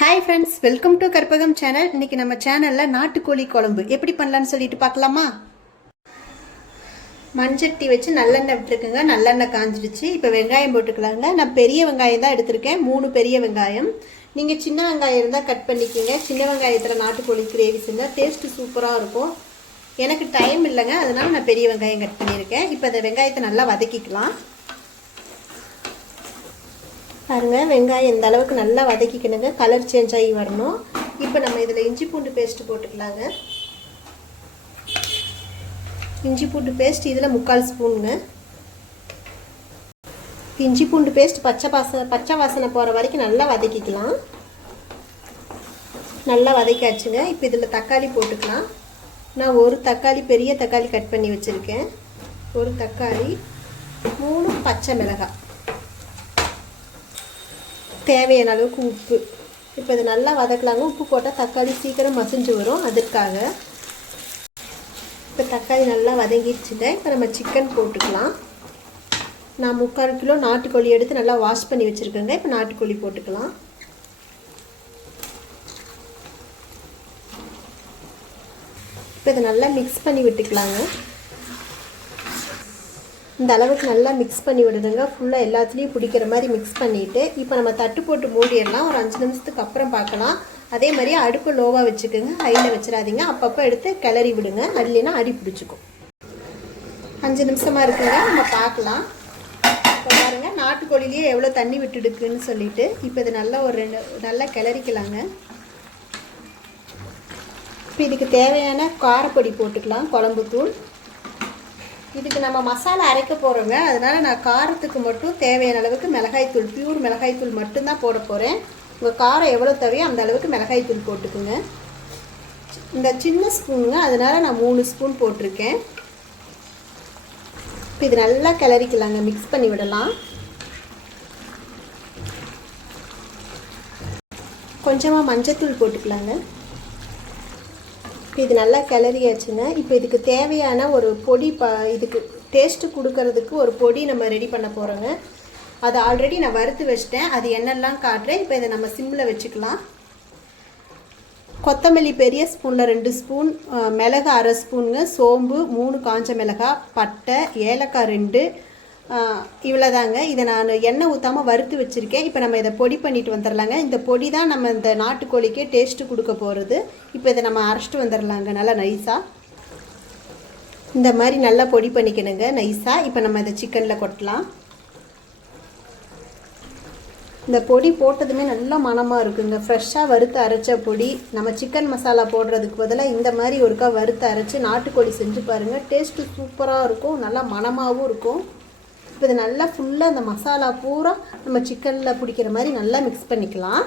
Hi friends, welcome to Karpagam channel. இன்னைக்கு நம்ம சேனலில் நாட்டுக்கோழி குழம்பு எப்படி பண்ணலான்னு சொல்லிட்டு பார்க்கலாமா? மண்சட்டி வச்சு நல்லெண்ணெய் விட்டுருக்குங்க. நல்லெண்ணெய் காஞ்சிடுச்சு. இப்போ வெங்காயம் போட்டுக்கலாங்க. நான் பெரிய வெங்காயம் தான் எடுத்திருக்கேன், 3 பெரிய வெங்காயம். நீங்கள் சின்ன வெங்காயம் இருந்தால் கட் பண்ணிக்கிங்க. சின்ன வெங்காயத்தில் நாட்டுக்கோழி கிரேவி செஞ்சால் டேஸ்ட்டு சூப்பராக இருக்கும். எனக்கு டைம் இல்லைங்க, அதனால நான் பெரிய வெங்காயம் கட் பண்ணியிருக்கேன். இப்போ அந்த வெங்காயத்தை நல்லா வதக்கிக்கலாம். பாருங்கள், வெங்காயம் இந்த அளவுக்கு நல்லா வதக்கிக்கணுங்க. கலர் சேஞ்ச் ஆகி வரணும். இப்போ நம்ம இதில் இஞ்சி பூண்டு பேஸ்ட்டு போட்டுக்கலாங்க. இஞ்சி பூண்டு பேஸ்ட் இதில் 3/4 ஸ்பூனுங்க. இஞ்சி பூண்டு பேஸ்ட் பச்சை வாசனை போகிற வரைக்கும் நல்லா வதக்கிக்கலாம். நல்லா வதக்காச்சுங்க. இப்போ இதில் தக்காளி போட்டுக்கலாம். நான் ஒரு தக்காளி, பெரிய தக்காளி கட் பண்ணி வச்சுருக்கேன். ஒரு தக்காளி, 3 பச்சை மிளகாய், தேவையான அளவுக்கு உப்பு. இப்போ இது நல்லா வதக்கலாங்க. உப்பு போட்டால் தக்காளி சீக்கிரம் மசிஞ்சு வரும், அதற்காக. இப்போ தக்காளி நல்லா வதங்கிடுச்சுங்க. இப்போ நம்ம சிக்கன் போட்டுக்கலாம். நான் 3/4 கிலோ நாட்டுக்கோழி எடுத்து நல்லா வாஷ் பண்ணி வச்சுருக்கேங்க. இப்போ நாட்டுக்கோழி போட்டுக்கலாம். இப்போ இதை நல்லா மிக்ஸ் பண்ணி விட்டுக்கலாங்க. இந்த அளவுக்கு நல்லா மிக்ஸ் பண்ணி விடுதுங்க. ஃபுல்லாக எல்லாத்துலேயும் பிடிக்கிற மாதிரி மிக்ஸ் பண்ணிவிட்டு இப்போ நம்ம தட்டு போட்டு மூடிடலாம். ஒரு 5 நிமிஷத்துக்கு அப்புறம் பார்க்கலாம். அதே மாதிரி அடுப்பு லோவாக வச்சுக்கோங்க, ஹையில் வச்சிடாதீங்க. அப்பப்போ எடுத்து கிளறி விடுங்க, இல்லைன்னா அடி பிடிச்சிக்கும். 5 நிமிஷமாக இருக்குங்க, நம்ம பார்க்கலாம். இப்போ பாருங்கள், நாட்டுக்கோழிலேயே எவ்வளோ தண்ணி விட்டுடுக்குன்னு சொல்லிட்டு இப்போ இது நல்லா நல்லா கிளறிக்கலாங்க. இப்போ இதுக்கு தேவையான காரப்பொடி போட்டுக்கலாம். குழம்பு தூள். இதுக்கு நம்ம மசாலா அரைக்க போகிறோங்க, அதனால் நான் காரத்துக்கு மட்டும் தேவையான அளவுக்கு மிளகாய்த்தூள், பியூர் மிளகாய்த்தூள் மட்டும்தான் போட போகிறேன். உங்கள் காரம் எவ்வளோ தேவையோ அந்த அளவுக்கு மிளகாய்த்தூள் போட்டுக்குங்க. இந்த சின்ன ஸ்பூனுங்க, அதனால் நான் 3 ஸ்பூன் போட்டிருக்கேன். இப்போ இது நல்லா கிளறிக்கலாங்க, மிக்ஸ் பண்ணி விடலாம். கொஞ்சமாக மஞ்சத்தூள் போட்டுக்கலாங்க. இப்போ இது நல்லா கிளறியாச்சுங்க. இப்போ இதுக்கு தேவையான ஒரு பொடி, இதுக்கு டேஸ்ட்டு கொடுக்கறதுக்கு ஒரு பொடி நம்ம ரெடி பண்ண போகிறோங்க. அதை ஆல்ரெடி நான் வறுத்து வச்சிட்டேன், அது என்னெல்லாம் காட்டுறேன். இப்போ இதை நம்ம சிம்மில் வச்சுக்கலாம். கொத்தமல்லி பெரிய ஸ்பூனில் 2 ஸ்பூன், மிளகு 1/2 ஸ்பூனுங்க, சோம்பு 3 காஞ்ச மிளகாய், பட்டை, ஏலக்காய் 2, இவ்வளோதாங்க. இதை நான் எண்ணெய் ஊற்றாமல் வறுத்து வச்சுருக்கேன். இப்போ நம்ம இதை பொடி பண்ணிட்டு வந்துடலாங்க. இந்த பொடி தான் நம்ம இந்த நாட்டுக்கோழிக்கே டேஸ்ட்டு கொடுக்க போகிறது. இப்போ இதை நம்ம அரைச்சிட்டு வந்துடலாங்க நல்லா நைஸாக. இந்த மாதிரி நல்லா பொடி பண்ணிக்கணுங்க நைஸாக. இப்போ நம்ம இதை சிக்கனில் கொட்டலாம். இந்த பொடி போட்டதுமே நல்லா மணமாக இருக்குங்க. ஃப்ரெஷ்ஷாக வறுத்து அரைச்ச பொடி. நம்ம சிக்கன் மசாலா போடுறதுக்கு பதிலாக இந்த மாதிரி ஒருக்கா வறுத்து அரைச்சி நாட்டுக்கோழி செஞ்சு பாருங்கள். டேஸ்ட்டு சூப்பராக இருக்கும், நல்லா மணமாகவும் இருக்கும். இப்போ இது நல்லா ஃபுல்லாக அந்த மசாலா பூரா நம்ம சிக்கனில் பிடிக்கிற மாதிரி நல்லா மிக்ஸ் பண்ணிக்கலாம்.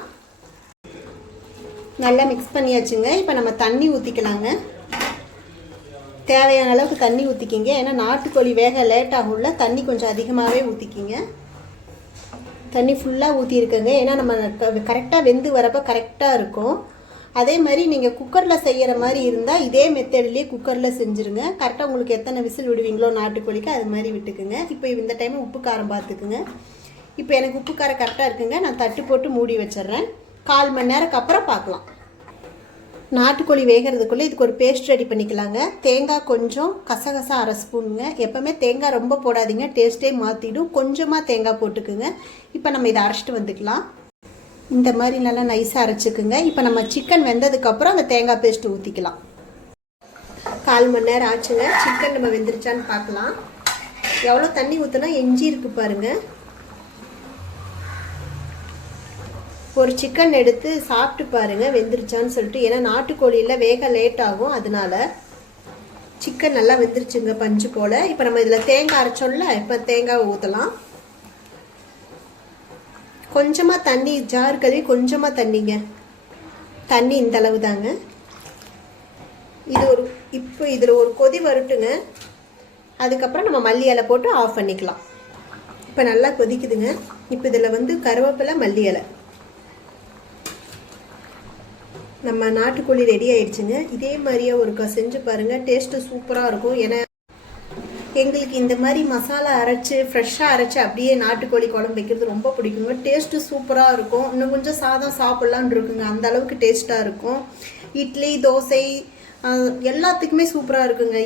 நல்லா மிக்ஸ் பண்ணியாச்சுங்க. இப்போ நம்ம தண்ணி ஊற்றிக்கலாங்க. தேவையான அளவுக்கு தண்ணி ஊற்றிக்கிங்க. ஏன்னா நாட்டுக்கோழி வேக லேட் ஆகும்ல, தண்ணி கொஞ்சம் அதிகமாகவே ஊற்றிக்கிங்க. தண்ணி ஃபுல்லாக ஊற்றிருக்கங்க. ஏன்னா நம்ம கரெக்டாக வெந்து வரப்போ கரெக்டாக இருக்கும். அதே மாதிரி நீங்கள் குக்கரில் செய்கிற மாதிரி இருந்தால் இதே மெத்தட்லேயே குக்கரில் செஞ்சுருங்க. கரெக்டாக உங்களுக்கு எத்தனை விசில் விடுவீங்களோ நாட்டுக்கோழிக்கு அது மாதிரி விட்டுக்குங்க. இப்போ இந்த டைம் உப்பு காரம் பார்த்துக்குங்க. இப்போ எனக்கு உப்பு காரம் கரெக்டாக இருக்குங்க. நான் தட்டு போட்டு மூடி வச்சிட்றேன். 1/4 மணி நேரத்துக்கு அப்புறம் பார்க்கலாம். நாட்டுக்கோழி வேகிறதுக்குள்ளே இதுக்கு ஒரு பேஸ்ட் ரெடி பண்ணிக்கலாங்க. தேங்காய் கொஞ்சம், கசகசா 1/2 ஸ்பூனுங்க. எப்போவுமே தேங்காய் ரொம்ப போடாதீங்க, டேஸ்ட்டே மாற்றிடும். கொஞ்சமாக தேங்காய் போட்டுக்குங்க. இப்போ நம்ம இதை அரைச்சிட்டு வந்துக்கலாம். இந்த மாதிரி நல்லா நைஸாக அரைச்சிக்குங்க. இப்போ நம்ம சிக்கன் வெந்ததுக்கப்புறம் அந்த தேங்காய் பேஸ்ட்டு ஊற்றிக்கலாம். 1/4 மணி நேரம் ஆச்சுங்க. சிக்கன் நம்ம வெந்துருச்சான்னு பார்க்கலாம். எவ்வளோ தண்ணி ஊற்றினா எஞ்சி இருக்கு பாருங்கள். ஒரு சிக்கன் எடுத்து சாப்பிட்டு பாருங்கள் வெந்துருச்சான்னு சொல்லிட்டு. ஏன்னா நாட்டுக்கோழியில் வேக லேட் ஆகும், அதனால. சிக்கன் நல்லா வெந்துருச்சுங்க, பஞ்சு போல். இப்போ நம்ம இதில் தேங்காய் அரைச்சோம்ல, இப்போ தேங்காய் ஊற்றலாம். கொஞ்சமாக தண்ணி, ஜார் கழுவி கொஞ்சமாக தண்ணிங்க. தண்ணி இந்த அளவு தாங்க. இப்போ இதில் ஒரு கொதி வரட்டுங்க. அதுக்கப்புறம் நம்ம மல்லி இலை போட்டு ஆஃப் பண்ணிக்கலாம். இப்போ நல்லா கொதிக்குதுங்க. இப்போ இதில் கருவேப்பிலை, மல்லி இலை. நம்ம நாட்டுக்கோழி ரெடி ஆயிடுச்சுங்க. இதே மாதிரியே ஒருக்கா செஞ்சு பாருங்கள், டேஸ்ட்டு சூப்பராக இருக்கும். ஏன்னா எங்களுக்கு இந்த மாதிரி மசாலா அரைச்சி ஃப்ரெஷ்ஷாக அரைச்சி அப்படியே நாட்டுக்கோழி குழம்பு வைக்கிறது ரொம்ப பிடிக்குங்க. டேஸ்ட்டு சூப்பராக இருக்கும். இன்னும் கொஞ்சம் சாதம் சாப்பிட்லான்னு இருக்குங்க, அந்த அளவுக்கு டேஸ்ட்டாக இருக்கும். இட்லி, தோசை எல்லாத்துக்குமே சூப்பராக இருக்குங்க.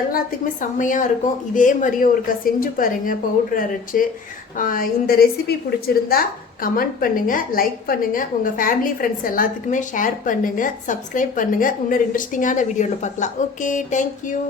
எல்லாத்துக்குமே செம்மையாக இருக்கும். இதே மாதிரியே ஒருக்கா செஞ்சு பாருங்கள் பவுட்ரு அரைச்சி. இந்த ரெசிபி பிடிச்சிருந்தா கமெண்ட் பண்ணுங்கள், லைக் பண்ணுங்கள், உங்கள் ஃபேமிலி ஃப்ரெண்ட்ஸ் எல்லாத்துக்குமே ஷேர் பண்ணுங்கள், சப்ஸ்கிரைப் பண்ணுங்கள். இன்னொரு இன்ட்ரெஸ்டிங்கான வீடியோவில் பார்க்கலாம். Okay, thank you.